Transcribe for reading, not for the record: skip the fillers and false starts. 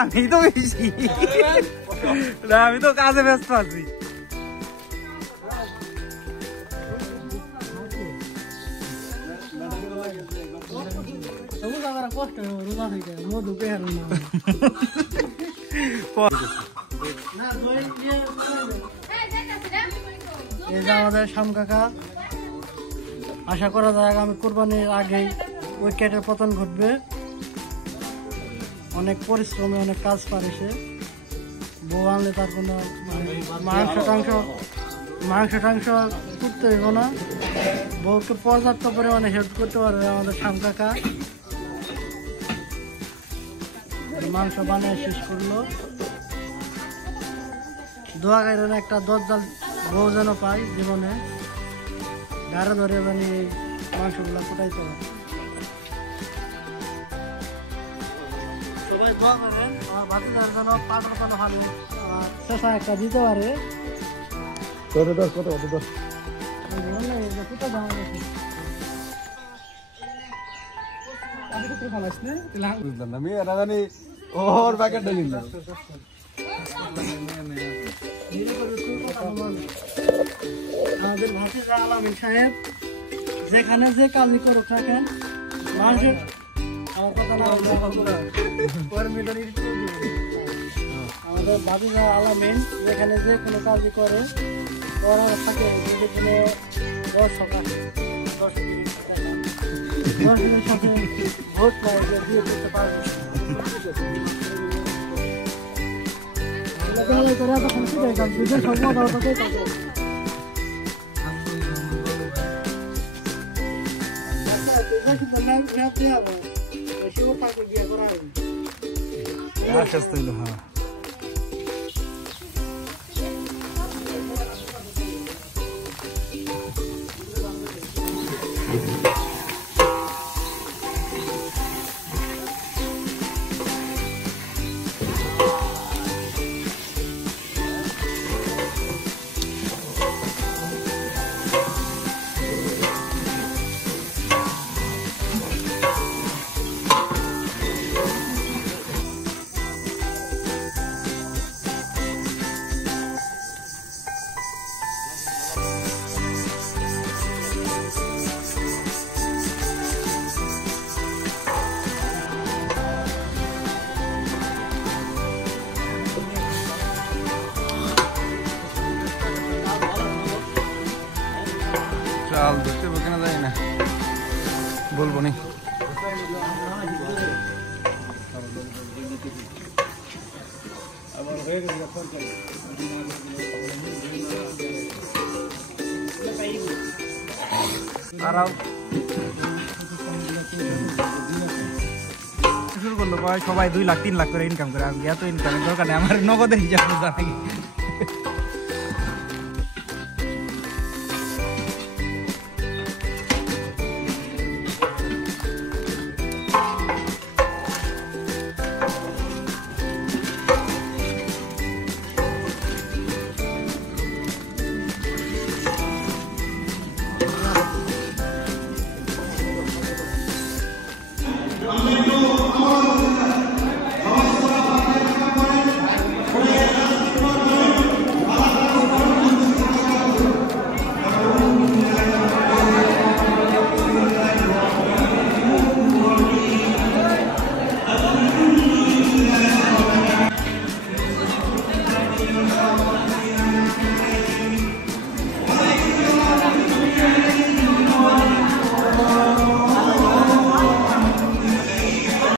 আমি তো বেশি আমি তো কাজে ব্যস্ত আছি। কষ্ট রোজা থেকে মধু পেয়ার এই যে আমাদের শাম কাকা, আশা করা যায় আগামী কোরবানির আগেই উইকেটের পতন ঘটবে। অনেক পরিশ্রমে অনেক কাজ পারে সে। বউ আনলে তার কোনো মাংস টাংস করতে হইব না, বউকে পর্যাপ্ত পরিমাণে হেল্প করতে পারবে আমাদের শাম কাকা। মাংস বানিয়ে শেষ করলো। দোয়া করেন একটা দরজাল বউ যেন পাই জীবনে, গাড়ে ধরে মানে মাংসগুলা ফুটাইতে হবে। সবাই দোয়া করেন আমার ভাতিজার যেন পাগল কেন হারলে শেষা একটা দিতে পারে। ওর প্যাকেট আমাদের ভাতিজা আলামিন সাহেব যেখানে যে কাজই করুক না কেন মানুষের আমাদের ভাতিজা আলামিন যেখানে যে কোনো কাজই করে ওরা থাকে যদি কোনো দর্শক আছে দর্শকের সাথে ভোট পায় যে বিয়ে করতে পারবে তখন সেটাই কাজ হ্যাঁ চাল ধরতে কেনা যায় না বলবো নি। শুরু করলো সবাই 2 লাখ 3 লাখ করে ইনকাম করে, আমি এত ইনকামের দরকার নেই, আমার নগদের হিসাব জানাই।